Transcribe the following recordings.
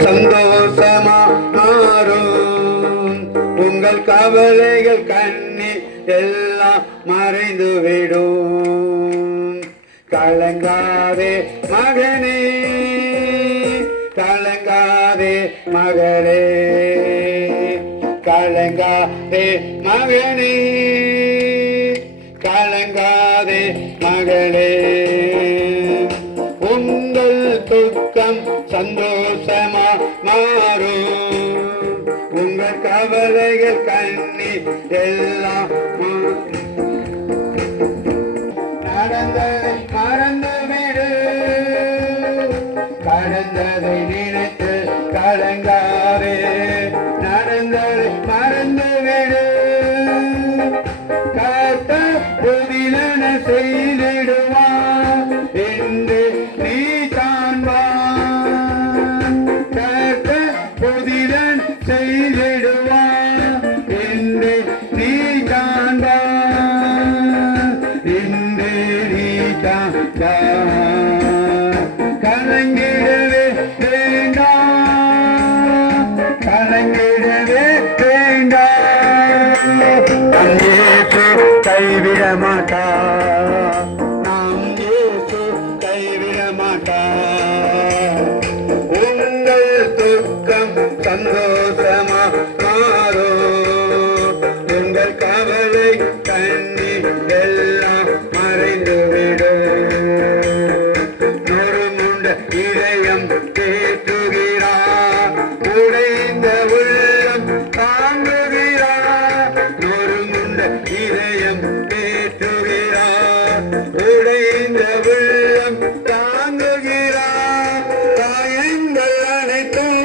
சந்தோஷமா மாறும். உங்கள் கவலைகள் கண்ணீர் எல்லாம் மறைந்துவிடும். கலங்காதே மகனே, கலங்காதே மகளே, கலங்காதே மகனே, கலங்காதே மகளே. உங்கள் துக்கம் சந்தோஷமா மாறும். உங்கள் கவலைகள் கண்ணீர் எல்லாம் நடந்ததை மறந்துவிடு. கடந்ததை நினைத்து கலங்காதே. நடந்ததை மறந்துவிடு. கர்த்தர் புதியன செய்திடுவார் என்று நீ காண்பாய். கர்த்தர் புதியன செய்திடுவார் என்று நீ காண்பாய். என்று நீ காண்பாய். கலங்கிடவே வேண்டாம், கலங்கிடவே வேண்டாம். இயேசு கைவிட மாட்டார். நாம் இயேசு கைவிட மாட்டார். உங்கள் துக்கம் சந்தோஷமா மாறும். உங்கள் கவலை கண்ணீர் எல்லாம் மறைந்துவிடும். நொறுங்குண்ட இதயம் தேற்றுகிறார். உடைந்த உள்ளம் தாங்குகிறார். நொறுங்குண்ட இதயம் தேற்றுகிறார். உடைந்த உள்ளம் தாங்குகிறார். காயங்கள் அனைத்தும்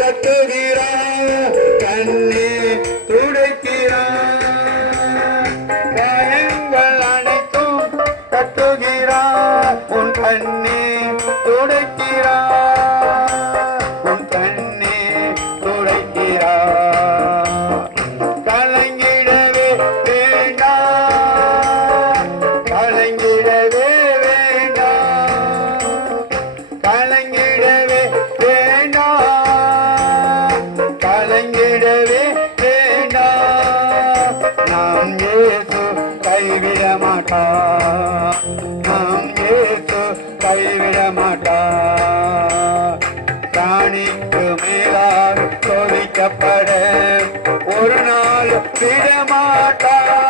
தட்டுகிறார். கண்ணீர் துடைக்கிறார். காயங்கள் அனைத்தும் தட்டுகிறார். உன் கண்ணீர் துடைக்கிறார். உன் கண்ணீர் துடைக்கிறார். கலங்கிடவே வேண்டாம், கலங்கிடவே வேண்டாம், கலங்கிடவே வேண்டாம், கலங்கிடவே வேண்டாம். நாம் இயேசு கைவிட மாட்டார். நாம் இயேசு கைவிட மாட்டார். ராணிக்கு மேலாக சோதிக்கப்பட ஒரு நாள் விடமாட்டார்.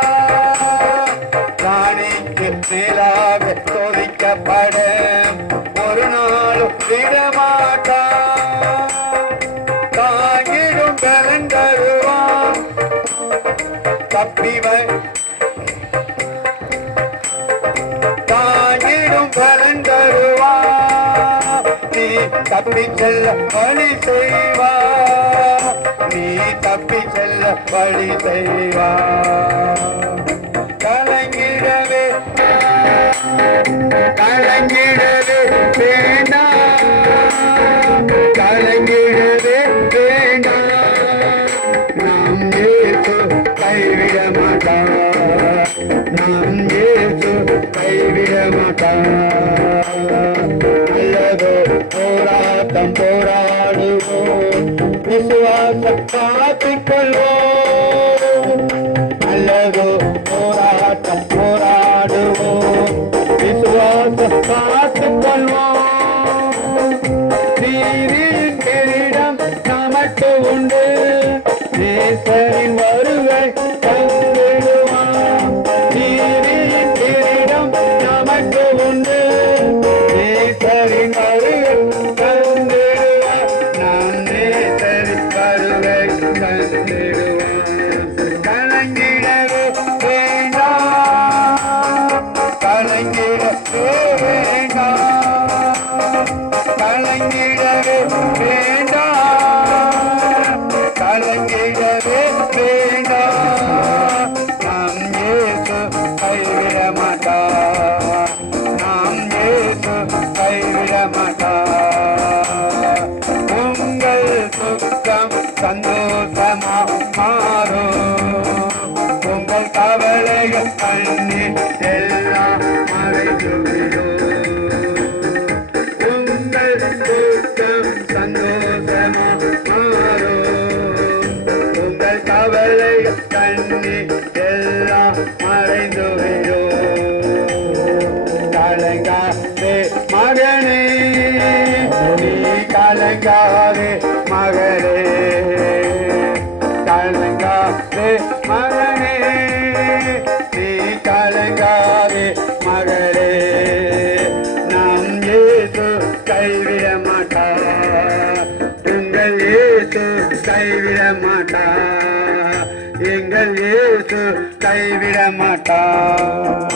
ராணிக்கு மேலாக சோதிக்கப்பட ஒரு நாள் விடமாட்டார். தாங்கிடும் பலன் தருவான். தப்பிவை தாங்கிடும் பலன் தருவான். நீ தப்பி செல்ல வழி செய்வா. நீ தப்பி செல்ல வழி செய்வா. கலங்கிடவே கலங்கிடவே வேண்டாம், கலங்கிடவே வேண்டாம். நாம் இயேசு கைவிட மாட்டார். நாம் இயேசு கைவிட மாட்டார். நல்லதோ போராட்டம் போராடுவோம், விசுவாசம் காத்துக்கொள்வோம். நல்லதோ போராட்டம் போராடுவோம், விசுவாசம் காத்துக்கொள்வோம். நீரின் கிரீடம் நமக்கு உண்டு. நேசரின் வருகை தந்திடுவான். நீரின் கிரீடம் நமக்கு உண்டு. நேசரின் வருகை தந்திடுவான். நாம் நேசரின் வருகை தந்திடுவான். கலங்கிடவே வேண்டாம், கலங்கிடவே வேண்டாம், கலங்கிடவே வேண்டாம், கலங்கிடவே வேண்டாம். நாம் இயேசு கைவிட மாட்டார். நாம் இயேசு கைவிட மாட்டார். உங்கள் துக்கம் சந்தோஷமா மாறும். உங்கள் கவலைகள் கண்ணீர் எல்லாம் மறைந்துவிடும். உங்கள் துக்கம் சந்தோஷம் பண்ணி எல்லாம் மறைந்து கலங்காதே மகனே நீ கலங்காதே மகளே கலங்காதே மகனே நீ கலங்காதே மகளே நம் இயேசு கைவிட மாட்டார் உங்கள் இயேசு கைவிட மாட்டார் எங்கள் இயேசு கைவிட மாட்டார்